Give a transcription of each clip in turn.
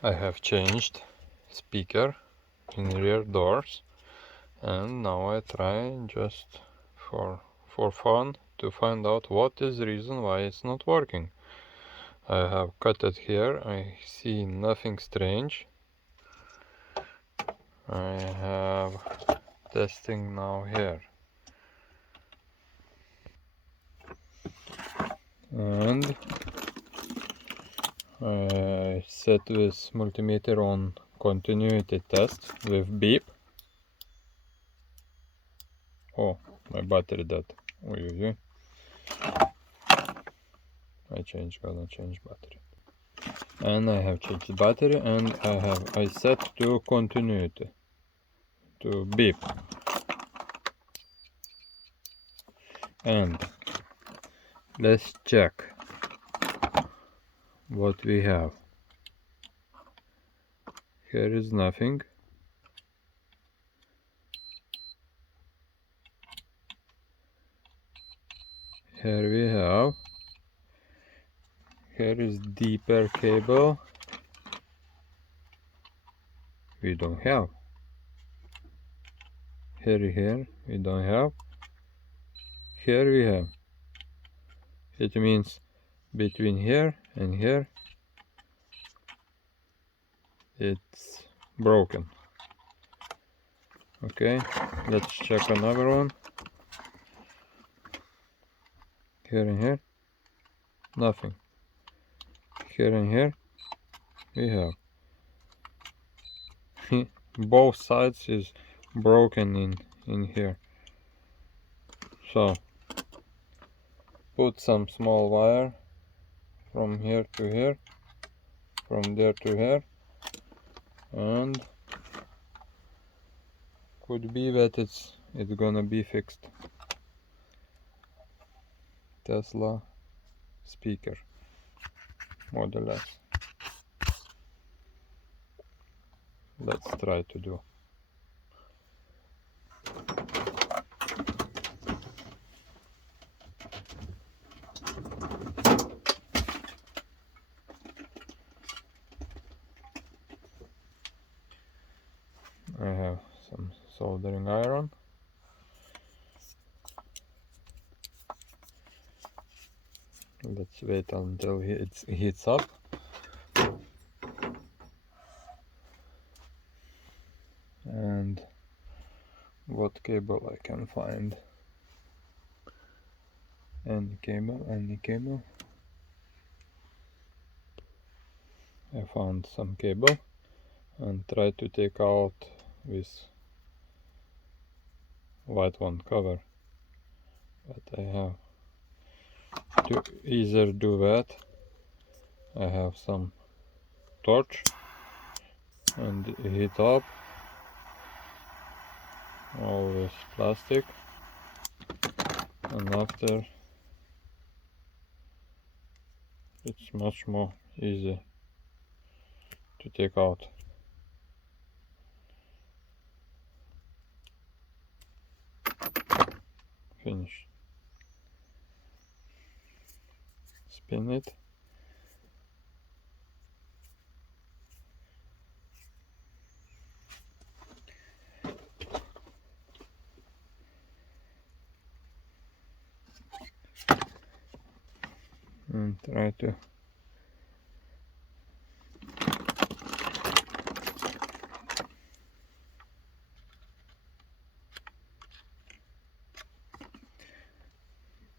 I have changed speaker in rear doors, and now I try just for fun to find out what is the reason why it's not working. I have cut it here, I see nothing strange. I have testing now here, and I set this multimeter on continuity test with beep. Oh, my battery dead. Oi. Gonna change battery. And I have changed battery, and I set to continuity, to beep. And let's check what we have. Here is nothing. Here we have. Here is deeper cable. We don't have. Here we don't have. Here we have. It means between here and here it's broken. Okay, let's check another one. Here and here, nothing. Here and here we have. Both sides is broken in here. So put some small wire from here to here, from there to here, and could be that it's gonna be fixed. Tesla speaker, Model S. Let's try to do. I have some soldering iron. Let's wait until it heats up. And what cable I can find. Any cable. I found some cable and try to take out this white one cover. But I have to either do that. I have some torch and heat up all this plastic, and after it's much more easy to take out. Finish. Spin it. And try to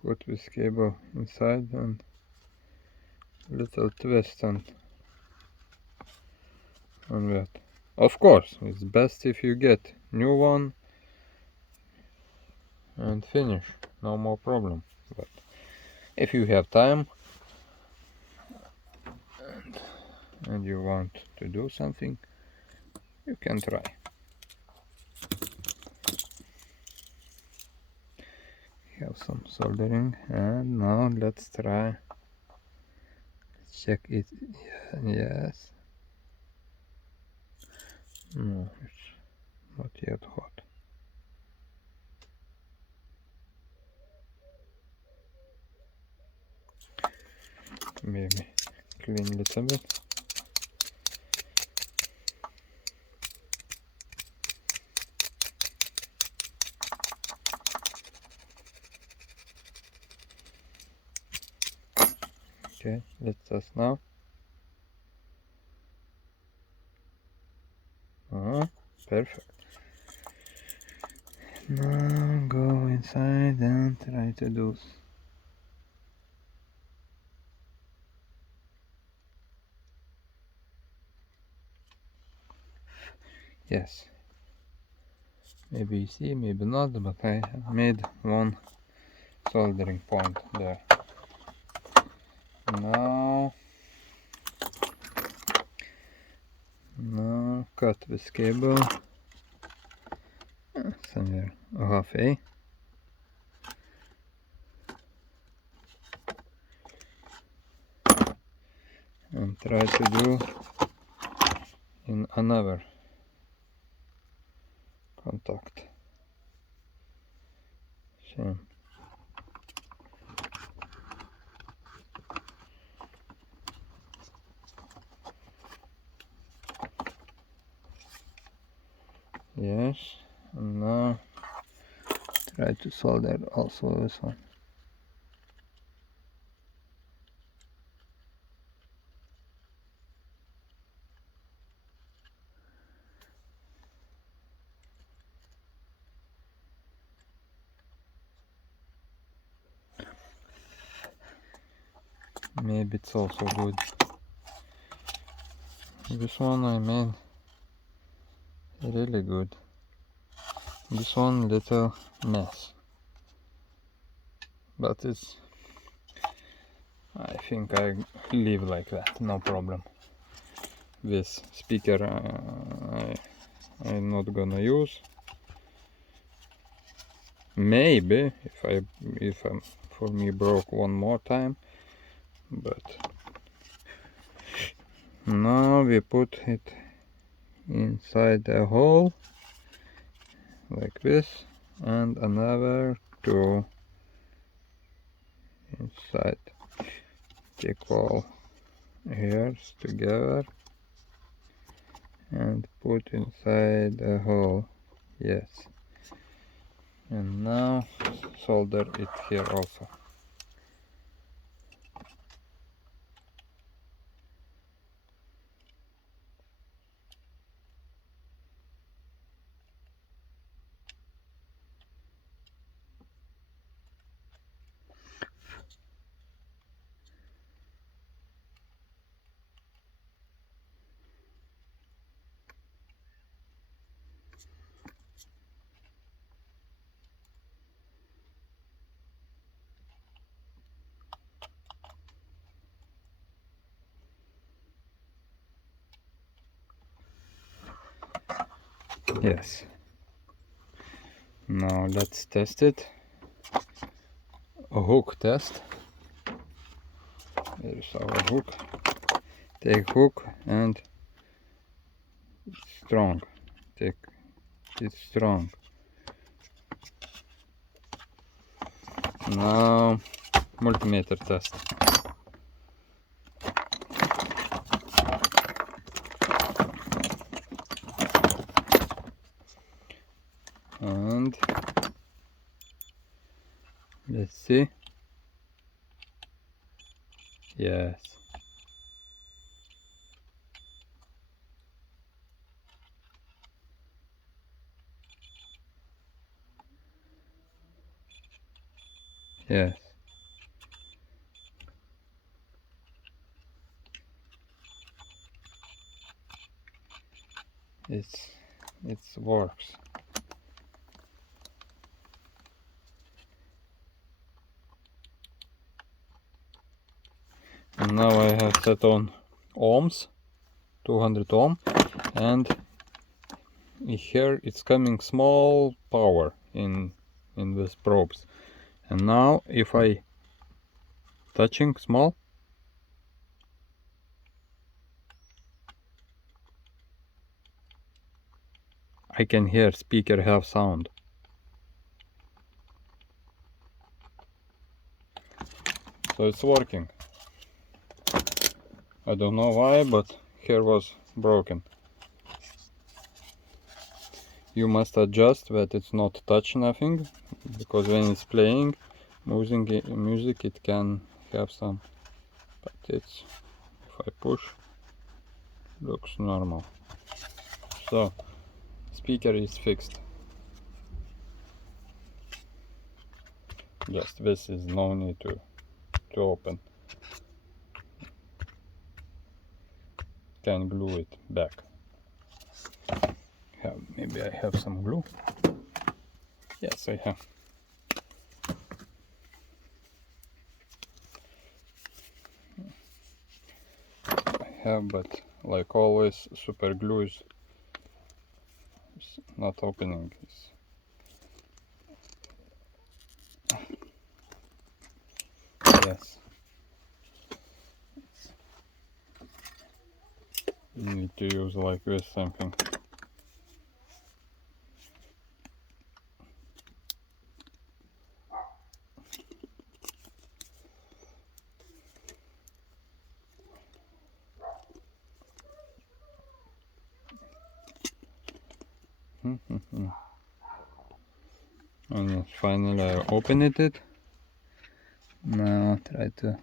put this cable inside and little twist on that. Of course, it's best if you get new one and finish, no more problem. But if you have time and you want to do something, you can try. Have some soldering, and now let's try. Check it. Yes. No, it's not yet hot. Maybe clean a little bit. Okay, let's test now. Perfect. Now go inside and try to do. Yes. Maybe you see, maybe not, but I made one soldering point there. Now cut this cable somewhere halfway. And try to do in another contact. Same. Yes, and now try to solder also this one. Maybe it's also good. This one I made really good. This one little mess. But it's, I think I leave like that, no problem. This speaker I'm not gonna use. Maybe if I for me broke one more time, but now we put it inside a hole like this, and another two inside. Take all hairs together and put inside a hole. Yes. And now solder it here also. Yes. Now let's test it. A hook test. There's our hook. Take hook and strong. Take it strong. Now multimeter test. And let's see. Yes. Yes. It works. And now I have set on ohms, 200 ohm, and here it's coming small power in these probes. And now if I touching small, I can hear speaker have sound. So it's working. I don't know why, but here was broken. You must adjust that it's not touch nothing, because when it's playing music it can have some but it's, if I push, looks normal. So speaker is fixed. Just this is no need to open. Can glue it back. Maybe I have some glue. Yes, I have. But like always, super glue is not opening. Yes. You need to use like this something. And finally I opened it. Now try to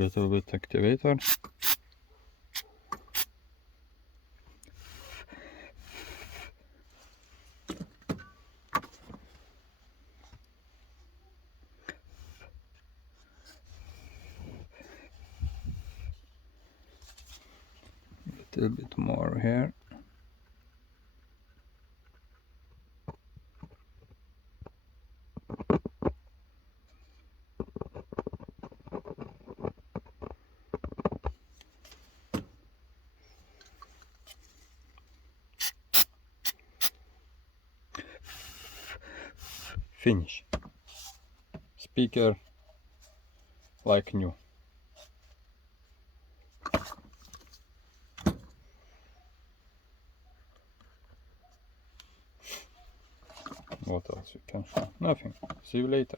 little bit activator. Little bit more here. Finish. Speaker like new. What else you can show? Nothing. See you later.